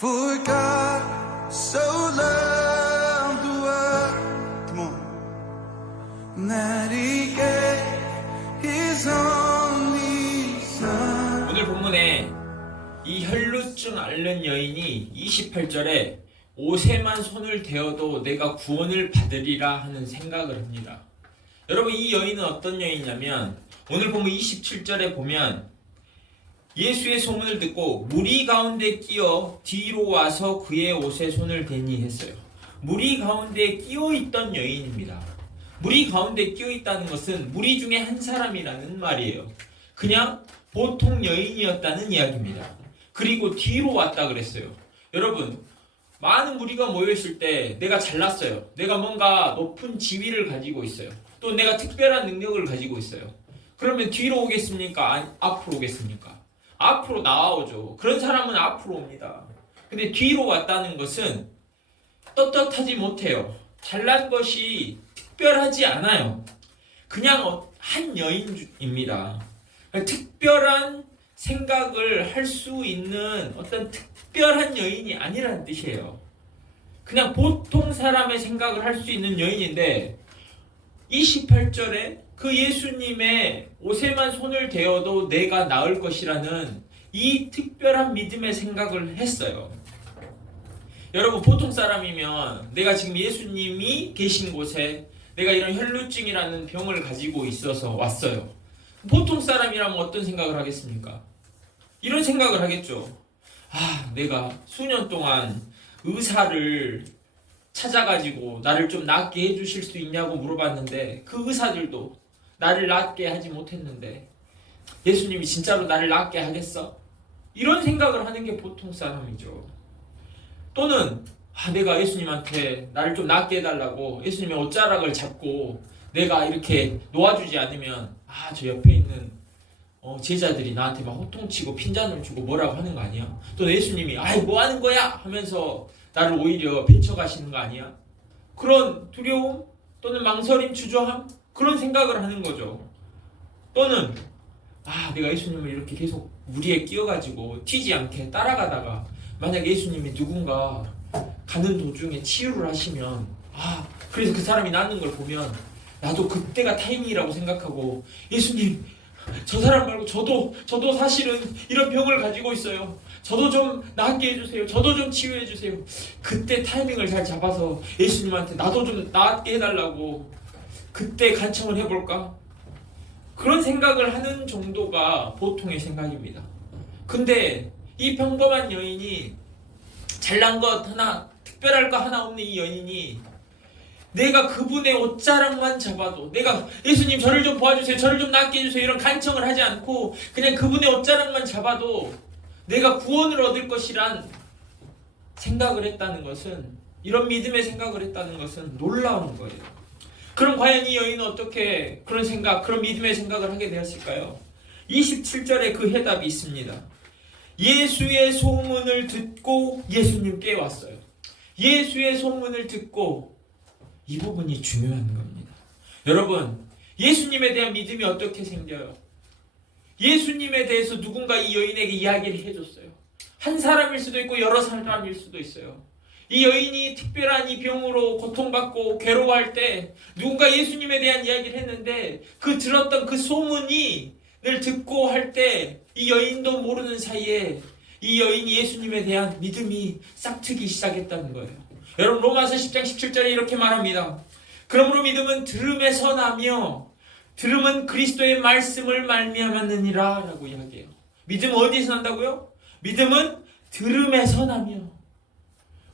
For God so loved the world, come on, that He gave His only Son. 오늘 본문에 이 혈루증 앓는 여인이 28절에 옷에만 손을 대어도 내가 구원을 받으리라 하는 생각을 합니다. 여러분, 이 여인은 어떤 여인이냐면 오늘 본문 27절에 보면 예수의 소문을 듣고 무리 가운데 끼어 뒤로 와서 그의 옷에 손을 대니 했어요. 무리 가운데 끼어 있던 여인입니다. 무리 가운데 끼어 있다는 것은 무리 중에 한 사람이라는 말이에요. 그냥 보통 여인이었다는 이야기입니다. 그리고 뒤로 왔다 그랬어요. 여러분, 많은 무리가 모여있을 때 내가 잘났어요. 내가 뭔가 높은 지위를 가지고 있어요. 또 내가 특별한 능력을 가지고 있어요. 그러면 뒤로 오겠습니까? 앞으로 오겠습니까? 앞으로 나와오죠. 그런 사람은 앞으로 옵니다. 근데 뒤로 왔다는 것은 떳떳하지 못해요. 잘난 것이 특별하지 않아요. 그냥 한 여인입니다. 특별한 생각을 할 수 있는 어떤 특별한 여인이 아니라는 뜻이에요. 그냥 보통 사람의 생각을 할 수 있는 여인인데 28절에 그 예수님의 옷에만 손을 대어도 내가 나을 것이라는 이 특별한 믿음의 생각을 했어요. 여러분, 보통 사람이면 내가 지금 예수님이 계신 곳에 내가 이런 혈루증이라는 병을 가지고 있어서 왔어요. 보통 사람이라면 어떤 생각을 하겠습니까? 이런 생각을 하겠죠. 내가 수년 동안 의사를 찾아가지고 나를 좀 낫게 해주실 수 있냐고 물어봤는데 그 의사들도 나를 낫게 하지 못했는데 예수님이 진짜로 나를 낫게 하겠어? 이런 생각을 하는 게 보통 사람이죠. 또는 내가 예수님한테 나를 좀 낫게 해달라고 예수님의 옷자락을 잡고 내가 이렇게 놓아주지 않으면 저 옆에 있는 제자들이 나한테 막 호통치고 핀잔을 주고 뭐라고 하는 거 아니야? 또 예수님이 뭐 하는 거야? 하면서 나를 오히려 배쳐가시는 거 아니야? 그런 두려움 또는 망설임, 주저함, 그런 생각을 하는 거죠. 또는 내가 예수님을 이렇게 계속 무리에 끼어가지고 튀지 않게 따라가다가 만약 예수님이 누군가 가는 도중에 치유를 하시면 그래서 그 사람이 낫는 걸 보면 나도 그때가 타이밍이라고 생각하고 예수님, 저 사람 말고 저도 사실은 이런 병을 가지고 있어요. 저도 좀 낫게 해주세요. 저도 좀 치유해 주세요. 그때 타이밍을 잘 잡아서 예수님한테 나도 좀 낫게 해달라고 그때 간청을 해볼까? 그런 생각을 하는 정도가 보통의 생각입니다. 근데 이 평범한 여인이 잘난 것 하나, 특별할 거 하나 없는 이 여인이 내가 그분의 옷자락만 잡아도 내가 예수님 저를 좀 도와주세요. 저를 좀 낫게 해주세요. 이런 간청을 하지 않고 그냥 그분의 옷자락만 잡아도 내가 구원을 얻을 것이란 생각을 했다는 것은, 이런 믿음의 생각을 했다는 것은 놀라운 거예요. 그럼 과연 이 여인은 어떻게 그런 생각, 그런 믿음의 생각을 하게 되었을까요? 27절에 그 해답이 있습니다. 예수의 소문을 듣고 예수님께 왔어요. 예수의 소문을 듣고, 이 부분이 중요한 겁니다. 여러분, 예수님에 대한 믿음이 어떻게 생겨요? 예수님에 대해서 누군가 이 여인에게 이야기를 해줬어요. 한 사람일 수도 있고 여러 사람일 수도 있어요. 이 여인이 특별한 이 병으로 고통받고 괴로워할 때 누군가 예수님에 대한 이야기를 했는데 그 들었던 그 소문이 늘 듣고 할 때 이 여인도 모르는 사이에 이 여인이 예수님에 대한 믿음이 싹트기 시작했다는 거예요. 여러분, 로마서 10장 17절에 이렇게 말합니다. 그러므로 믿음은 들음에서 나며 들음은 그리스도의 말씀을 말미암았느니라 라고 이야기해요. 믿음은 어디에서 난다고요? 믿음은 들음에서 나며.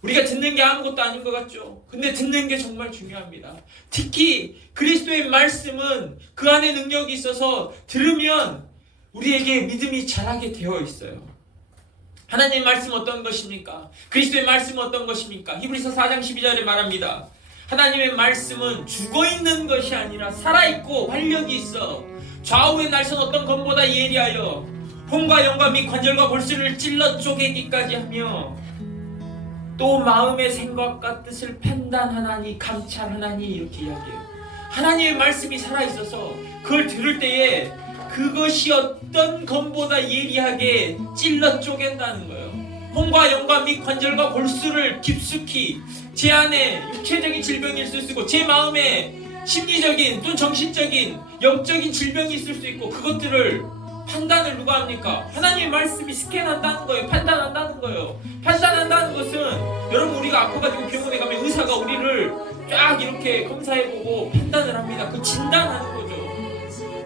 우리가 듣는 게 아무것도 아닌 것 같죠? 근데 듣는 게 정말 중요합니다. 특히 그리스도의 말씀은 그 안에 능력이 있어서 들으면 우리에게 믿음이 자라게 되어 있어요. 하나님의 말씀 어떤 것입니까? 그리스도의 말씀은 어떤 것입니까? 히브리서 4장 12절에 말합니다. 하나님의 말씀은 죽어있는 것이 아니라 살아있고 활력이 있어 좌우의 날선 어떤 검보다 예리하여 혼과 영과 및 관절과 골수를 찔러 쪼개기까지 하며 또 마음의 생각과 뜻을 판단하나니 감찰하나니, 이렇게 이야기해요. 하나님의 말씀이 살아있어서 그걸 들을 때에 그것이 어떤 검보다 예리하게 찔러 쪼갠다는 거예요. 혼과 영과 및 관절과 골수를 깊숙이 제 안에 육체적인 질병이 있을 수 있고 제 마음에 심리적인 또는 정신적인 영적인 질병이 있을 수 있고 그것들을 판단을 누가 합니까? 하나님의 말씀이 스캔한다는 거예요. 판단한다는 거예요. 판단한다는 것은 여러분 우리가 아파가지고 병원에 가면 의사가 우리를 쫙 이렇게 검사해보고 판단을 합니다. 그 진단하는 거죠.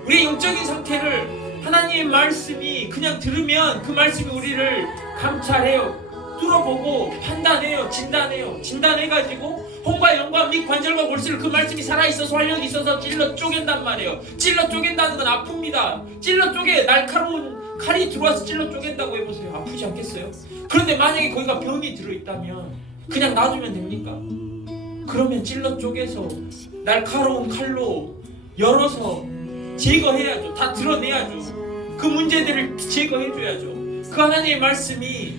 우리의 영적인 상태를 하나님의 말씀이 그냥 들으면 그 말씀이 우리를 감찰해요. 뚫어보고 판단해요. 진단해요. 진단해가지고 혼과 영과 및 관절과 골수를 그 말씀이 살아있어서 활력이 있어서 찔러 쪼갠단 말이에요. 찔러 쪼갠다는 건 아픕니다. 찔러 쪼개 날카로운 칼이 들어와서 찔러 쪼갠다고 해보세요. 아프지 않겠어요? 그런데 만약에 거기가 병이 들어있다면 그냥 놔두면 됩니까? 그러면 찔러 쪼개서 날카로운 칼로 열어서 제거해야죠. 다 드러내야죠. 그 문제들을 제거해줘야죠. 그 하나님의 말씀이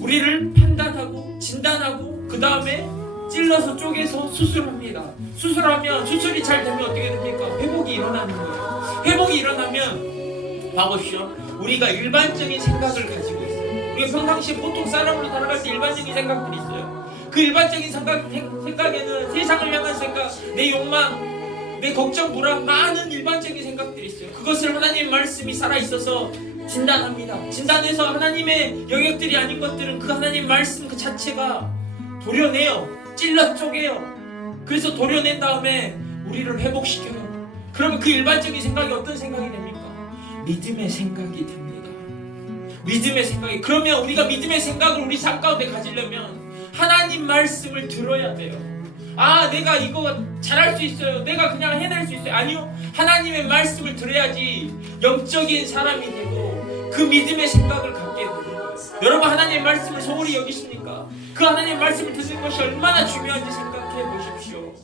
우리를 판단하고 진단하고 그 다음에 찔러서 쪼개서 수술합니다. 수술하면 수술이 잘 되면 어떻게 됩니까? 회복이 일어나는 거예요. 회복이 일어나면 봐보시오. 우리가 일반적인 생각을 가지고 있어요. 우리가 평상시에 보통 사람으로 살아갈 때 일반적인 생각들이 있어요. 그 일반적인 생각에는 세상을 향한 생각, 내 욕망, 내 걱정, 불안, 많은 일반적인 생각들이 있어요. 그것을 하나님의 말씀이 살아있어서 진단합니다. 진단해서 하나님의 영역들이 아닌 것들은 그 하나님 말씀 그 자체가 도려내요. 찔러 쪼개요. 그래서 도려낸 다음에 우리를 회복시켜요. 그러면 그 일반적인 생각이 어떤 생각이 됩니까? 믿음의 생각이 됩니다. 믿음의 생각이. 그러면 우리가 믿음의 생각을 우리 삶 가운데 가지려면 하나님 말씀을 들어야 돼요. 아, 내가 이거 잘할 수 있어요. 내가 그냥 해낼 수 있어요. 아니요. 하나님의 말씀을 들어야지 영적인 사람이 되고 그 믿음의 생각을 갖게 돼요. 여러분 하나님의 말씀을 소홀히 여기십니까? 그 하나님의 말씀을 듣는 것이 얼마나 중요한지 생각해 보십시오.